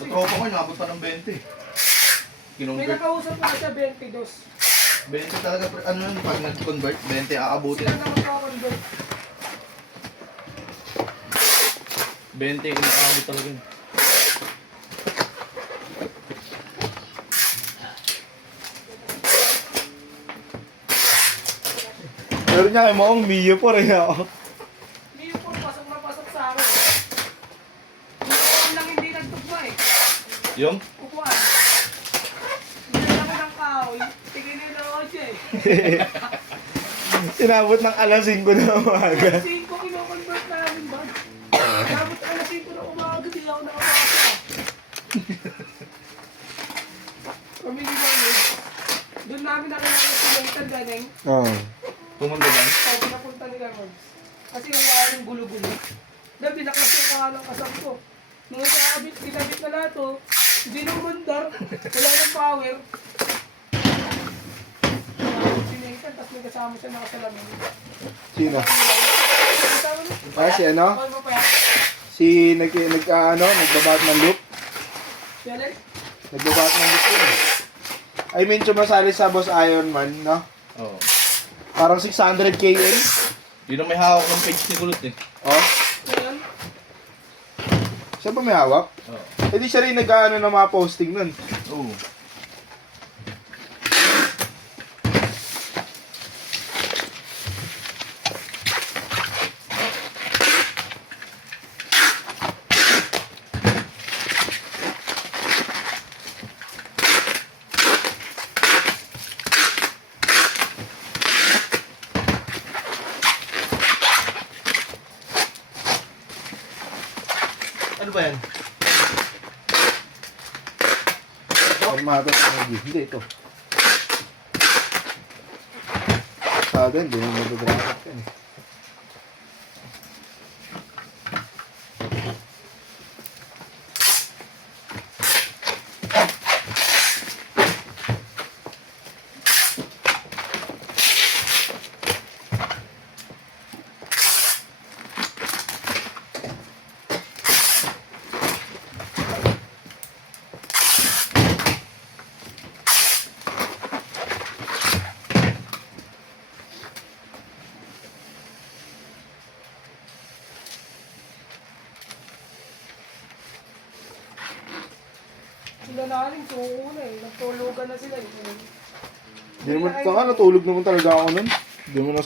kasi. Sa tropa ko, inabot pa ng 20. May Kinonvert. nakausap ko na siya 22. 20 talaga, ano yun, pag nag-convert, 20 aabutin. Sila na magkakonvert. 20 yung nakaabot talaga yun. Pero niya kay Maong Mio po rin ako. Hindi yung puro pasok na pasok sa akin. Yung upuan lang hindi nagtugma eh. Yung? Upuan. Hindi ako ng kahoy. Tigilin na ako siya eh. Inabot ng alas 5 na umaga. 5 kino-convert namin ba? Dapat alas 5 na umaga, di ako nakapasa. Kami ni Manuel, doon namin nakilala si Nathan Ganeng. Oo. Pumunta ba? So, pinapunta nila Rods. Kasi yung wiring gulo-gulo. Dahil binaklas yung pangalang kasam ko. Nung sinabit na lahat to, hindi nung mandar, wala ng power. Si Nathan, tapos may kasama siya nakasalamin. Sino? Kasama mo? Ah, si ano? Call mo pa yan? Si nagbabat ng loop. Siya lang? Nagbabat ng loop yun. I mean, sumasali sa Boss Iron Man, no? Oo. Parang 600 km. Yun ang may hawak ng page ni Kulot eh. Oh, Ngayon, siya ba may hawak? Oo. Eh di siya rin nag-ano ng mga posting nun. Oo. Ano ba yan? Formato sa energy. Hindi, ito. Sa akin, di mo madadrakat yan eh. sila naling suuna eh. Nagtulugan na sila eh. Hindi naman, saka natulog naman talaga ako nun. Hindi mo na